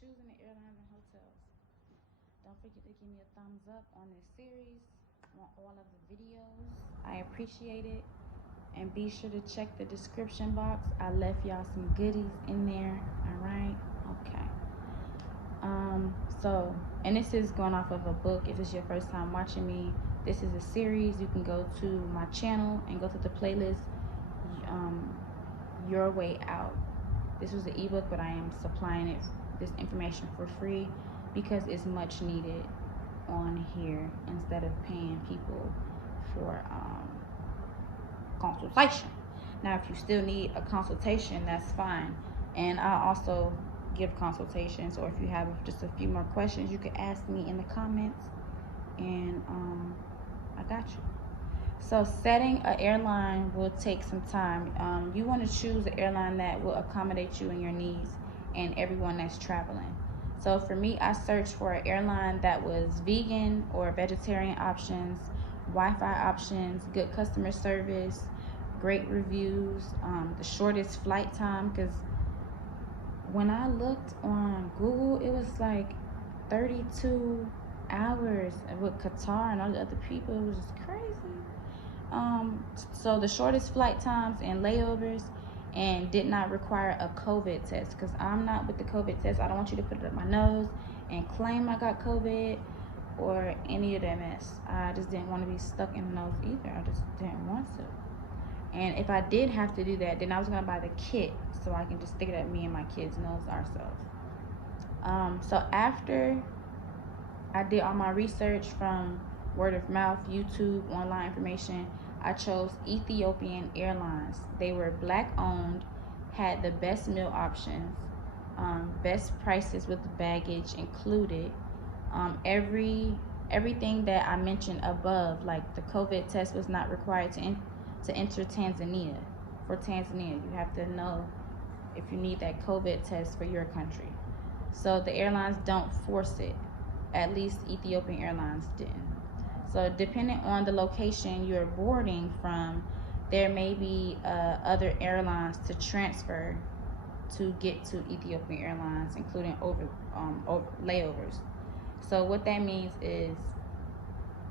choosing the airlines and hotels. Don't forget to give me a thumbs up on this series, on all of the videos. I appreciate it. And be sure to check the description box. I left y'all some goodies in there. All right. Okay. And this is going off of a book. If it's your first time watching me, this is a series. You can go to my channel and go to the playlist, Your Way Out. This was an ebook, but I am supplying this information for free because it's much needed on here instead of paying people for consultation. Now, if you still need a consultation, that's fine. And I also give consultations, or if you have just a few more questions, you can ask me in the comments, and I got you. So setting an airline will take some time. You want to choose an airline that will accommodate you and your needs and everyone that's traveling. So for me, I searched for an airline that was vegan or vegetarian options, Wi-Fi options, good customer service, great reviews, the shortest flight time, because when I looked on Google, it was like 32 hours with Qatar and all the other people. It was just crazy. So the shortest flight times and layovers, and did not require a COVID test, because I'm not with the COVID test. I don't want you to put it up my nose and claim I got COVID or any of that mess. I just didn't want to be stuck in the nose either. I just didn't want to. And if I did have to do that, then I was gonna buy the kit so I can just stick it at me and my kids' nose ourselves. So after I did all my research from word of mouth, YouTube, online information, I chose Ethiopian Airlines. They were Black owned, had the best meal options, best prices with the baggage included. Everything that I mentioned above, like the COVID test was not required to enter Tanzania. For Tanzania, you have to know if you need that COVID test for your country. So the airlines don't force it. At least Ethiopian Airlines didn't. So depending on the location you're boarding from, there may be other airlines to transfer to get to Ethiopian Airlines, including over layovers. So what that means is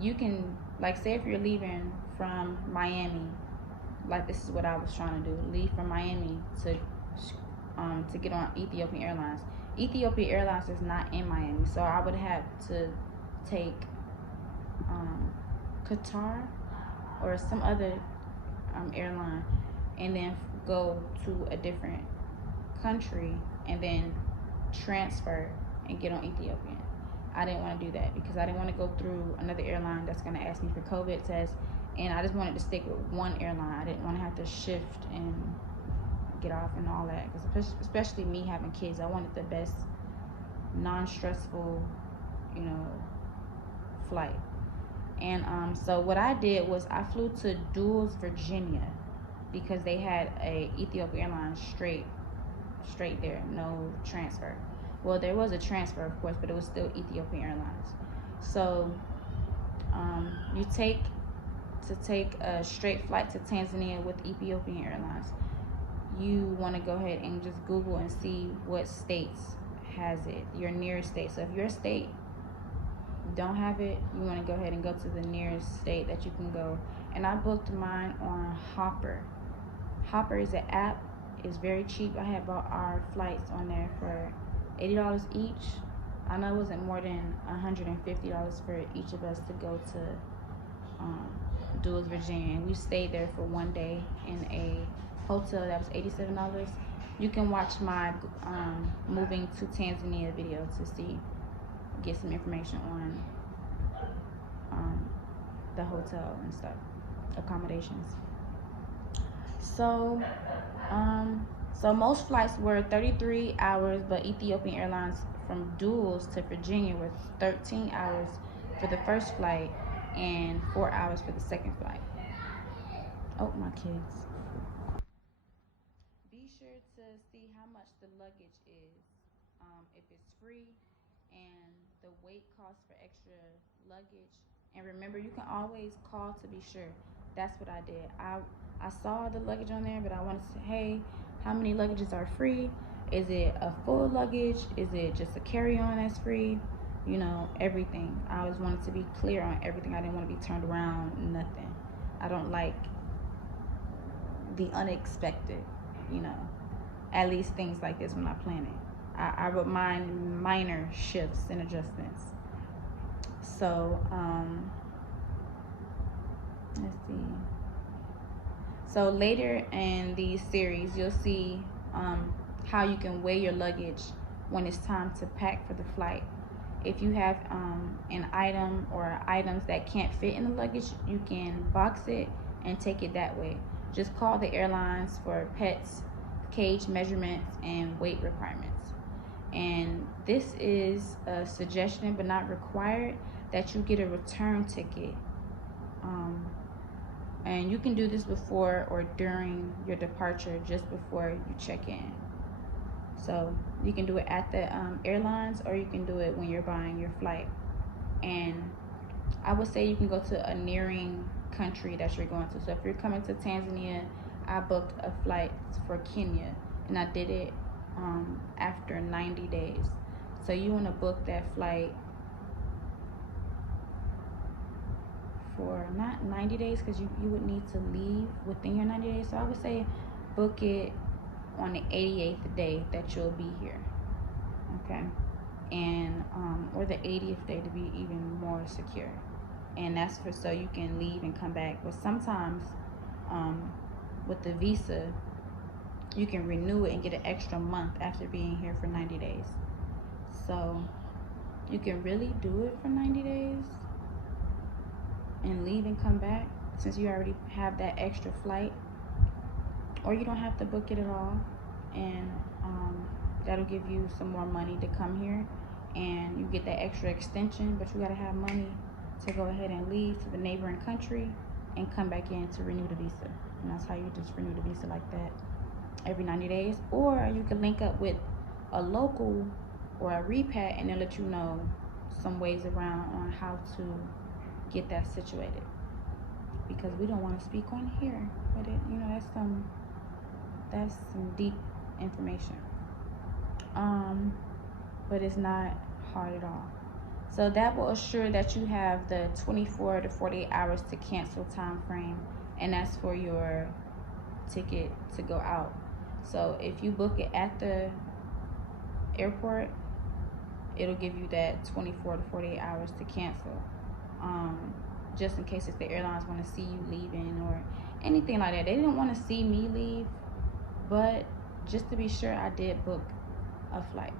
you can, like, say if you're leaving from Miami, like this is what I was trying to do, leave from Miami to get on Ethiopian Airlines. Ethiopian Airlines is not in Miami, so I would have to take Qatar or some other airline, and then go to a different country and then transfer and get on Ethiopian. I didn't want to do that because I didn't want to go through another airline that's going to ask me for COVID tests, and I just wanted to stick with one airline. I didn't want to have to shift and get off and all that, because especially me having kids, I wanted the best non-stressful, flight. And so what I did was I flew to Dulles, Virginia, because they had a Ethiopian Airlines straight there, no transfer. Well, there was a transfer, of course, but it was still Ethiopian Airlines. So you take a straight flight to Tanzania with Ethiopian Airlines. You want to go ahead and just Google and see what states has it, your nearest state. So if your state don't have it, you want to go ahead and go to the nearest state that you can go. And I booked mine on Hopper. Hopper is an app. It's very cheap. I had bought our flights on there for $80 each. I know it wasn't more than $150 for each of us to go to Dulles, Virginia. And we stayed there for one day in a hotel that was $87. You can watch my moving to Tanzania video to get some information on the hotel and stuff, accommodations. So most flights were 33 hours, but Ethiopian Airlines from Dulles to Virginia was 13 hours for the first flight and 4 hours for the second flight. Oh, my kids. Be sure to see how much the luggage is, if it's free, and the weight cost for extra luggage. And remember, you can always call to be sure. That's what I did. I saw the luggage on there, but I wanted to say, hey, how many luggages are free? Is it a full luggage? Is it just a carry-on that's free? You know, everything. I always wanted to be clear on everything. I didn't want to be turned around, nothing. I don't like the unexpected, you know, at least things like this when I plan it. I would mind minor shifts and adjustments. So, let's see. So later in the series, you'll see how you can weigh your luggage when it's time to pack for the flight. If you have an item or items that can't fit in the luggage, you can box it and take it that way. Just call the airlines for pets, cage measurements, and weight requirements. And this is a suggestion but not required that you get a return ticket. And you can do this before or during your departure, just before you check in. So you can do it at the airlines, or you can do it when you're buying your flight. And I would say you can go to a nearing country that you're going to. So if you're coming to Tanzania, I booked a flight for Kenya, and I did it after 90 days. So you want to book that flight for not 90 days, because you would need to leave within your 90 days. So I would say book it on the 88th day that you'll be here, okay? And or the 80th day to be even more secure. And that's for so you can leave and come back. But sometimes with the visa, you can renew it and get an extra month after being here for 90 days. So you can really do it for 90 days and leave and come back, since you already have that extra flight. Or you don't have to book it at all, and that'll give you some more money to come here, and you get that extra extension. But you got to have money to go ahead and leave to the neighboring country and come back in to renew the visa. And that's how you just renew the visa like that every 90 days. Or you can link up with a local or a repat, and they'll let you know some ways around on how to get that situated, because we don't want to speak on here, but it, you know, that's some deep information. But it's not hard at all. So that will assure that you have the 24 to 48 hours to cancel time frame, and that's for your ticket to go out. So if you book it at the airport, it'll give you that 24 to 48 hours to cancel. Just in case if the airlines want to see you leaving or anything like that. They didn't want to see me leave, but just to be sure, I did book a flight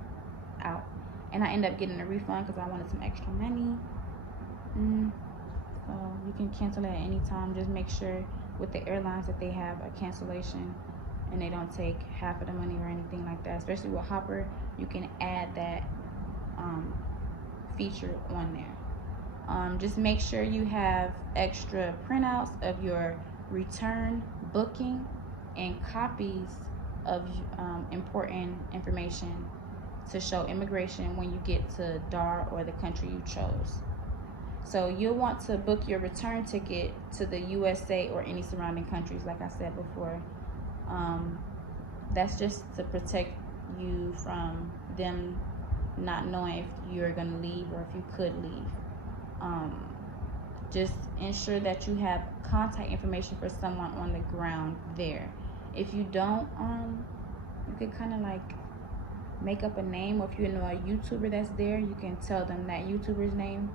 out, and I ended up getting a refund because I wanted some extra money. So you can cancel it at any time. Just make sure with the airlines that they have a cancellation and they don't take half of the money or anything like that. Especially with Hopper, you can add that feature on there. Just make sure you have extra printouts of your return booking and copies of important information to show immigration when you get to DAR or the country you chose. So you'll want to book your return ticket to the USA or any surrounding countries, like I said before. That's just to protect you from them not knowing if you're going to leave or if you could leave. Just ensure that you have contact information for someone on the ground there. If you don't, you can kind of like make up a name, or if you know a YouTuber that's there, you can tell them that YouTuber's name.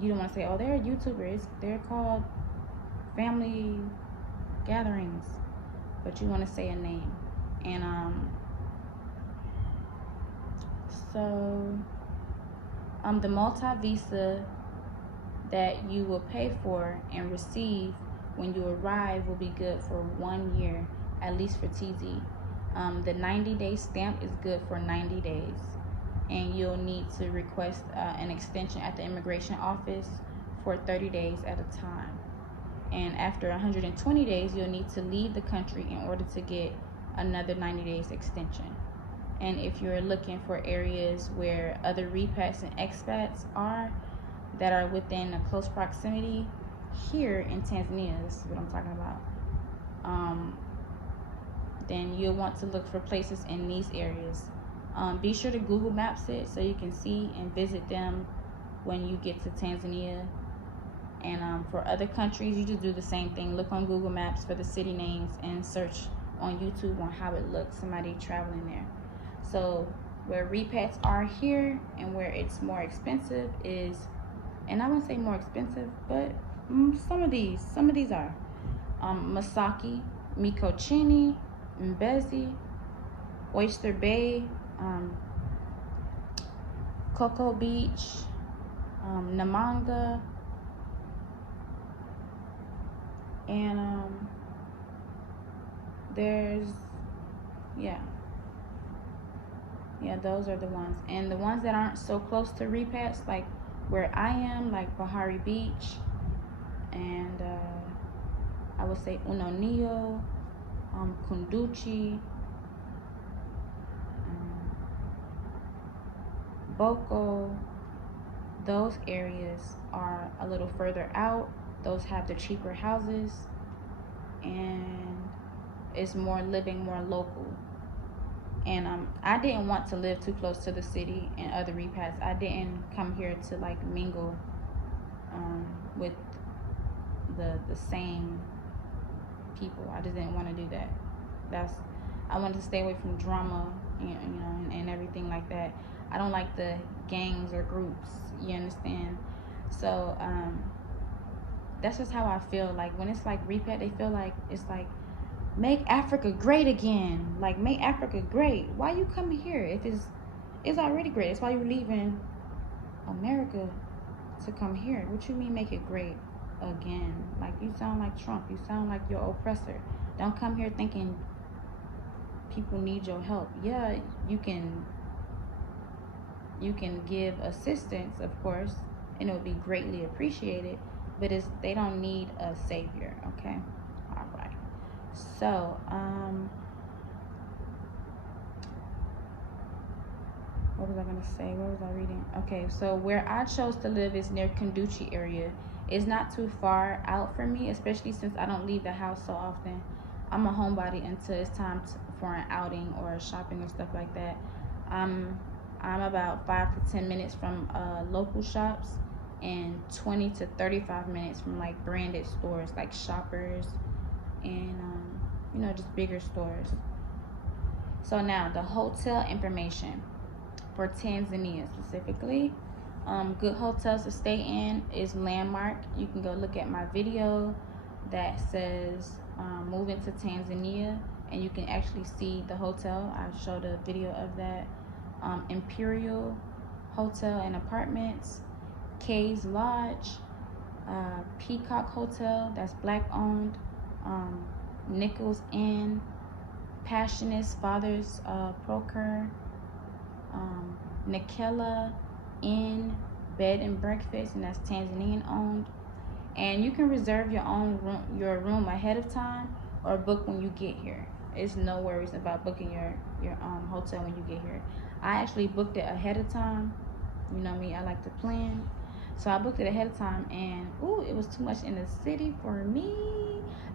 You don't want to say, oh, they're YouTubers, they're called Family Gatherings, but you want to say a name. And the multi-visa that you will pay for and receive when you arrive will be good for 1 year, at least for TZ. The 90-day stamp is good for 90 days, and you'll need to request an extension at the immigration office for 30 days at a time. And after 120 days, you'll need to leave the country in order to get another 90 days extension. And if you're looking for areas where other repats and expats are that are within a close proximity, here in Tanzania, this is what I'm talking about, then you'll want to look for places in these areas. Be sure to Google Maps it so you can see and visit them when you get to Tanzania. And for other countries, you just do the same thing. Look on Google Maps for the city names and search on YouTube on how it looks, somebody traveling there. So where repats are here and where it's more expensive is, and I wouldn't say more expensive, but some of these are Masaki, Mikocheni, Mbezi, Oyster Bay, Cocoa Beach, Namanga, and there's those are the ones. And the ones that aren't so close to repats, like where I am, like Bahari Beach, and I would say Unonio, Kunduchi, Boko. Those areas are a little further out. Those have the cheaper houses, and it's more living, more local. And I didn't want to live too close to the city and other repats. I didn't come here to like mingle with the same people. I just didn't want to do that. I wanted to stay away from drama, and everything like that. I don't like the gangs or groups, you understand? So that's just how I feel. Like when it's like repat, they feel like it's like, make Africa great again. Like, make Africa great. Why you coming here if it's already great? It's why you're leaving America to come here. What you mean make it great again? Like, you sound like Trump. You sound like your oppressor. Don't come here thinking people need your help. Yeah, you can give assistance, of course, and it would be greatly appreciated, but they don't need a savior, okay? All right. So, what was I gonna say? What was I reading? Okay, so where I chose to live is near Kunduchi area. It's not too far out for me, especially since I don't leave the house so often. I'm a homebody until it's time for an outing or shopping or stuff like that. I'm about 5 to 10 minutes from local shops and 20 to 35 minutes from like branded stores like Shoppers and just bigger stores. So now the hotel information for Tanzania specifically. Good hotels to stay in is Landmark. You can go look at my video that says moving to Tanzania, and you can actually see the hotel. I showed a video of that. Imperial Hotel and Apartments, Kay's Lodge, Peacock Hotel, that's black owned, Nichols Inn, Passionist Fathers Procure, Nikela Inn Bed and Breakfast, and that's Tanzanian owned. And you can reserve your room ahead of time or book when you get here. It's no worries about booking your hotel when you get here. I actually booked it ahead of time. You know me, I like to plan. So I booked it ahead of time, and it was too much in the city for me.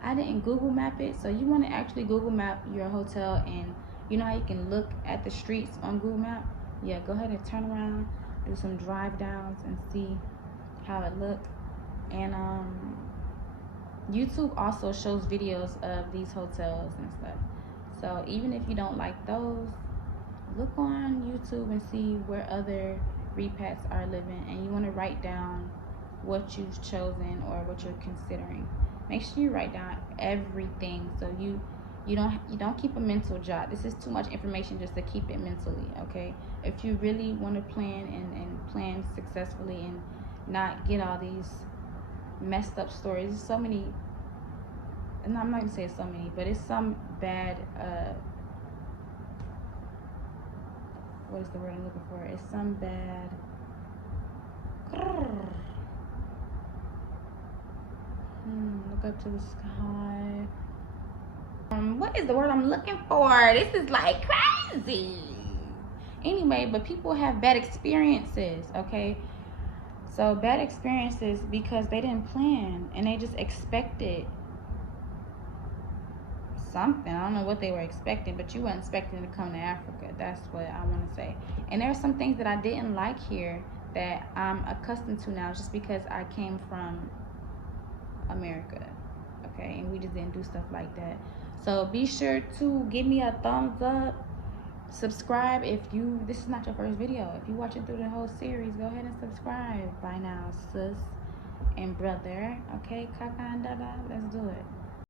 I didn't Google map it. So you want to actually Google map your hotel, and you know how you can look at the streets on Google Map? Yeah, go ahead and turn around, do some drive downs and see how it looked. And YouTube also shows videos of these hotels and stuff. So even if you don't like those, look on YouTube and see where other repats are living, and you want to write down what you've chosen or what you're considering. Make sure you write down everything so you don't keep a mental jot. This is too much information just to keep it mentally, okay? If you really want to plan and plan successfully and not get all these messed up stories. There's so many, and I'm not gonna say so many, but it's some bad what is the word I'm looking for? It's some bad look up to the sky. What is the word I'm looking for? This is like crazy. Anyway, but people have bad experiences, okay? So bad experiences because they didn't plan and they just expected something. I don't know what they were expecting, but you weren't expecting to come to Africa. That's what I want to say. And there are some things that I didn't like here that I'm accustomed to now, just because I came from America, okay, and we just didn't do stuff like that. So be sure to give me a thumbs up, subscribe if you this is not your first video. If you watch it through the whole series, go ahead and subscribe by now, sis and brother. Okay, kaka and dada, let's do it.